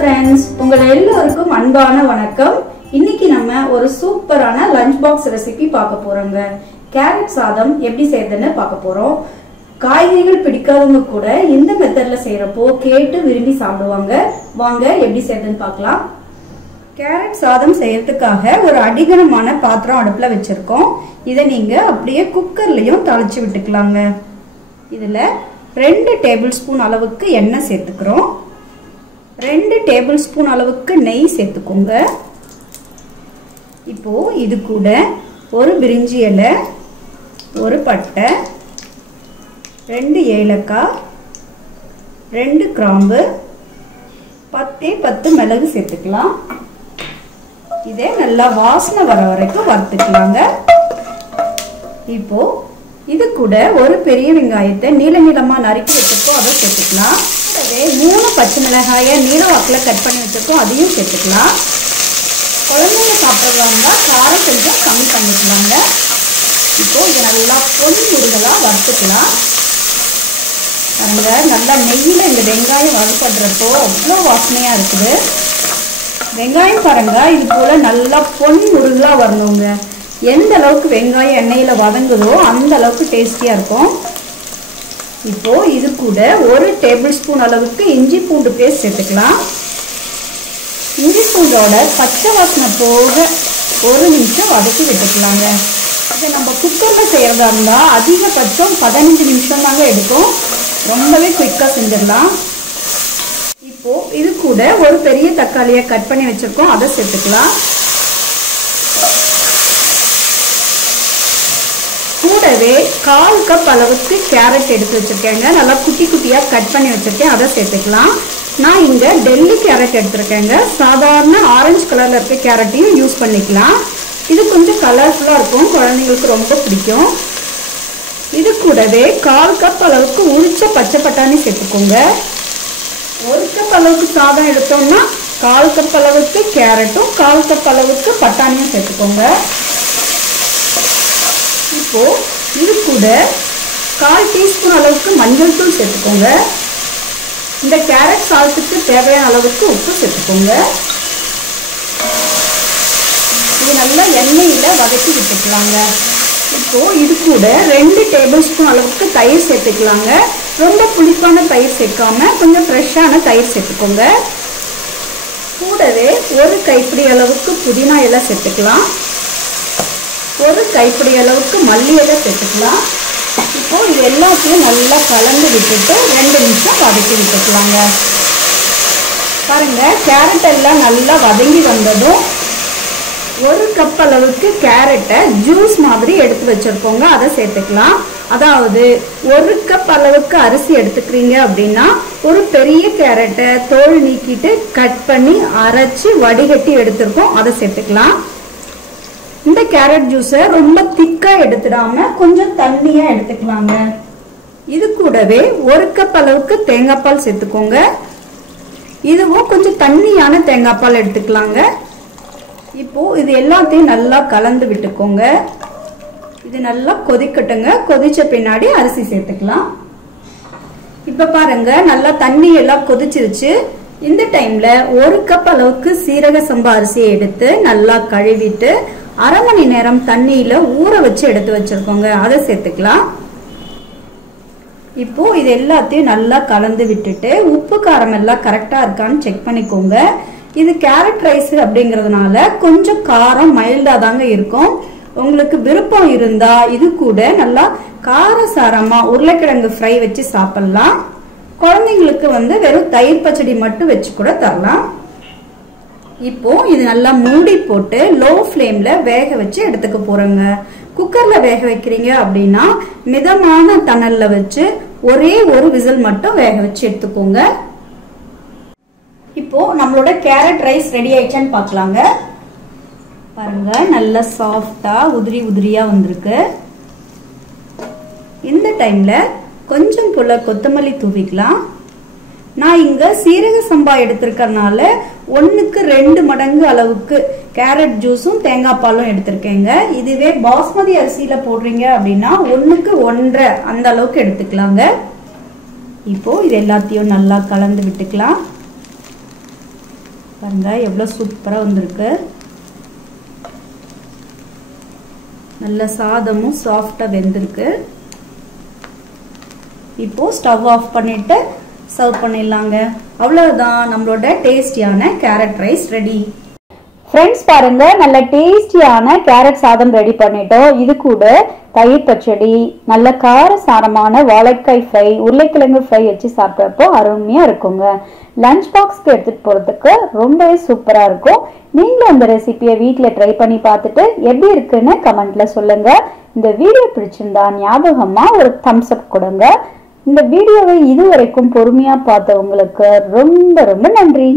Friends உங்கள் எல்லோருக்கும் அன்பான வணக்கம். இன்னைக்கு நம்ம ஒரு சூப்பரான லஞ்ச் பாக்ஸ் ரெசிபி பார்க்க போறோங்க. கேரட் சாதம் எப்படி செய்யறதுன்னு பார்க்க போறோம். காய்கறிகள் பிடிக்காதவங்க கூட இந்த மெத்தட்ல செய்யறப்போ கேட்டு விரும்பி சாப்பிடுவாங்க. வாங்க எப்படி செய்யறதுன்னு பார்க்கலாம். கேரட் சாதம் செய்யறதுக்காக ஒரு அடிகனமான பாத்திரம் அடுப்புல வச்சிருக்கோம். இதை நீங்க அப்படியே குக்கர்லயும் தழைச்சு விட்டுக்கலாங்க. இதுல ரெண்டு டேபிள் ஸ்பூன் அளவுக்கு எண்ணெய் சேர்த்துக்கிறோம். ரெண்டு டேபிள் ஸ்பூன் அளவுக்கு நெய் சேர்த்துக்கோங்க. இப்போ இது கூட ஒரு பிரிஞ்சி இலை ஒரு பட்டை ரெண்டு ஏலக்காய் ரெண்டு கிராம்பு பத்தே பத்து மிளகு சேர்த்துக்கலாம். இதே நல்லா வாசனை வர வரைக்கும் வறுத்துக்கலாங்க. இப்போ இது கூட ஒரு பெரிய வெங்காயத்தை நீள நீளமா நறுக்கி வச்சிருக்கோம் அதை சேர்த்துக்கலாம். கூடவே மூணு பச்சை மிளகாயை நீல வாக்கில் கட் பண்ணி வச்சுருக்கோம். அதையும் சேர்த்துக்கலாம். குழந்தைங்க சாப்பிட்றதா இருந்தால் காரம் கொஞ்சம் கம்மி பண்ணிக்கலாங்க. இப்போ இதை நல்லா பொன் முருகலாக வறுத்துக்கலாம். பாருங்க நல்லா நெய்யில் இந்த வெங்காயம் வறுப்படுறப்போ அவ்வளோ வாசனையாக இருக்குது. வெங்காயம் பாருங்க இது போல் நல்லா பொன் முருகலா வரணுங்க. எந்த அளவுக்கு வெங்காயம் எண்ணெயில் வதங்குதோ அந்த அளவுக்கு டேஸ்டியாக இருக்கும். இப்போ இது கூட ஒரு டேபிள் ஸ்பூன் அளவுக்கு இஞ்சி பூண்டு பேஸ்ட் சேர்த்துக்கலாம். இஞ்சி பூண்டோட பச்சை வாசனை போக ஒரு நிமிஷம் வதக்கி விட்டுக்கலாங்க. இதை நம்ம குக்கரில் செய்கிறதா இருந்தால் அதிகபட்சம் பதினஞ்சு நிமிஷம் தாங்க எடுக்கும். ரொம்பவே குயிக்காக செஞ்சிடலாம். இப்போ இது கூட ஒரு பெரிய தக்காளியை கட் பண்ணி வச்சிருக்கோம். அதை சேர்த்துக்கலாம். கூடவே கால் கப் அளவுக்கு கேரட் எடுத்து வச்சிருக்கேங்க. நல்லா குட்டி குட்டியாக கட் பண்ணி வச்சிருக்கேன். அதை சேர்த்துக்கலாம். நான் இங்கே டெல்லி கேரட் எடுத்திருக்கேங்க. சாதாரண ஆரஞ்சு கலர்ல இருக்க கேரட்டையும் யூஸ் பண்ணிக்கலாம். இது கொஞ்சம் கலர்ஃபுல்லாக இருக்கும். குழந்தைங்களுக்கு ரொம்ப பிடிக்கும். இது கூடவே கால் கப் அளவுக்கு உரிச்ச பச்சை பட்டாணி சேர்த்துக்கோங்க. ஒரு கப் அளவுக்கு சாதம் எடுத்தோம்னா கால் கப் அளவுக்கு கேரட்டும் கால் கப் அளவுக்கு பட்டாணியும் சேர்த்துக்கோங்க. இப்போது இது கூட கால் டீஸ்பூன் அளவுக்கு மஞ்சள் தூள் சேர்த்துக்கோங்க. இந்த கேரட் சால்ட்டுக்கு தேவையான அளவுக்கு உப்பு சேர்த்துக்கோங்க. இது நல்லா எண்ணெயில் வதக்கி விட்டுக்கலாங்க. இப்போது இது கூட ரெண்டு டேபிள் ஸ்பூன் அளவுக்கு தயிர் சேர்த்துக்கலாங்க. ரொம்ப புளிப்பான தயிர் சேர்க்காம கொஞ்சம் ஃப்ரெஷ்ஷான தயிர் சேர்த்துக்கோங்க. கூடவே ஒரு கைப்பிடி அளவுக்கு புதினா எல்லாம் சேர்த்துக்கலாம். ஒரு கைப்பிடி அளவுக்கு மல்லியலை சேர்த்துக்கலாம். இப்போ இது எல்லாத்தையும் நல்லா கலந்து விட்டுட்டு ரெண்டு நிமிஷம் வதக்கி விட்டுக்கலாங்க. பாருங்கள் கேரட் எல்லாம் நல்லா வதங்கி வந்ததும் ஒரு கப் அளவுக்கு கேரட்டை ஜூஸ் மாதிரி எடுத்து வச்சிருக்கோங்க அதை சேர்த்துக்கலாம். அதாவது ஒரு கப் அளவுக்கு அரிசி எடுத்துக்கிறீங்க அப்படின்னா ஒரு பெரிய கேரட்டை தோல் நீக்கிட்டு கட் பண்ணி அரைச்சி வடிகட்டி எடுத்திருக்கோம் அதை சேர்த்துக்கலாம். இந்த கேரட் ஜூஸை ரொம்ப திக்கா எடுத்துடாம கொஞ்சம் தண்ணியா எடுத்துக்கலாங்க. இது கூடவே ஒரு கப் அளவுக்கு தேங்காய் பால் சேர்த்துக்கோங்க. இதுவும் கொஞ்சம் தண்ணியான தேங்காய் பால் எடுத்துக்கலாங்க. இப்போ இது எல்லாத்தையும் நல்லா கலந்து விட்டுக்கோங்க. இது நல்லா கொதிக்கட்டுங்க. கொதிச்ச பின்னாடி அரிசி சேர்த்துக்கலாம். இப்ப பாருங்க நல்லா தண்ணி எல்லாம் கொதிச்சிருச்சு. இந்த டைம்ல ஒரு கப் அளவுக்கு சீரக சம்பா அரிசியை எடுத்து நல்லா கழுவிட்டு அரை மணி நேரம் தண்ணியில ஊற வச்சு எடுத்து வச்சிருக்கோங்க. அதை சேர்த்துக்கலாம். இப்போ இது எல்லாத்தையும் நல்லா கலந்து விட்டுட்டு உப்பு காரம் எல்லாம் கரெக்டா இருக்கான்னு செக் பண்ணிக்கோங்க. இது கேரட் ரைஸ் அப்படிங்கறதுனால கொஞ்சம் காரம் மைல்டா தாங்க இருக்கும். உங்களுக்கு விருப்பம் இருந்தா இது கூட நல்லா காரசாரமா உருளைக்கிழங்கு ஃப்ரை வச்சு சாப்பிடலாம். குழந்தைங்களுக்கு வந்து வெறும் தயிர் பச்சடி மட்டும் வச்சு கூட தரலாம். இப்போ இது நல்லா மூடி போட்டு லோ ஃப்ளேம்ல வேக வச்சு எடுத்துக்க போறோங்க. குக்கர்ல வேக வைக்கிறீங்க அப்படின்னா மிதமான தணல்ல வச்சு ஒரே ஒரு விசில் மட்டும் வேக வச்சு எடுத்துக்கோங்க. இப்போ நம்மளோட கேரட் ரைஸ் ரெடி ஆயிடுச்சான்னு பார்க்கலாங்க. பாருங்க நல்லா சாஃப்டா உதிரி உதிரியா வந்திருக்கு. இந்த டைம்ல கொஞ்சம் போல கொத்தமல்லி தூவிக்கலாம். நான் இங்க சீரக சம்பா எடுத்திருக்கறனால ஒண்ணுக்கு ரெண்டு மடங்கு அளவுக்கு கேரட் ஜூஸும் தேங்காய் பாலும் எடுத்திருக்கேங்க. இதுவே பாஸ்மதி அரிசியில போடுறீங்க அப்படின்னா ஒண்ணுக்கு ஒன்றரை அந்த அளவுக்கு எடுத்துக்கலாங்க. இப்போ இது எல்லாத்தையும் நல்லா கலந்து விட்டுக்கலாம். பாருங்க எவ்வளோ சூப்பராக வந்திருக்கு. நல்ல சாதமும் சாஃப்டாக வெந்திருக்கு. இப்போ ஸ்டவ் ஆஃப் பண்ணிட்டு சர்வ் பண்ணிடலாங்க. அவ்வளவுதான் நம்மளோட டேஸ்டியான கேரட் ரைஸ் ரெடி ஃப்ரெண்ட்ஸ் பாருங்க நல்ல டேஸ்டியான கேரட் சாதம் ரெடி பண்ணிட்டோம். இது கூட தயிர் பச்சடி நல்ல கார சாரமான வாழைக்காய் ஃப்ரை உருளைக்கிழங்கு ஃப்ரை வச்சு சாப்பிட்றப்போ அருமையா இருக்குங்க. லஞ்ச் பாக்ஸ்க்கு எடுத்துட்டு போறதுக்கு ரொம்பவே சூப்பரா இருக்கும். நீங்களும் அந்த ரெசிபியை வீட்டில் ட்ரை பண்ணி பார்த்துட்டு எப்படி இருக்குன்னு கமெண்ட்ல சொல்லுங்க. இந்த வீடியோ பிடிச்சிருந்தா ஞாபகமா ஒரு தம்ஸ் அப் கொடுங்க. இந்த வீடியோவை இதுவரைக்கும் பொறுமையா பார்த்தவங்களுக்கு ரொம்ப ரொம்ப நன்றி.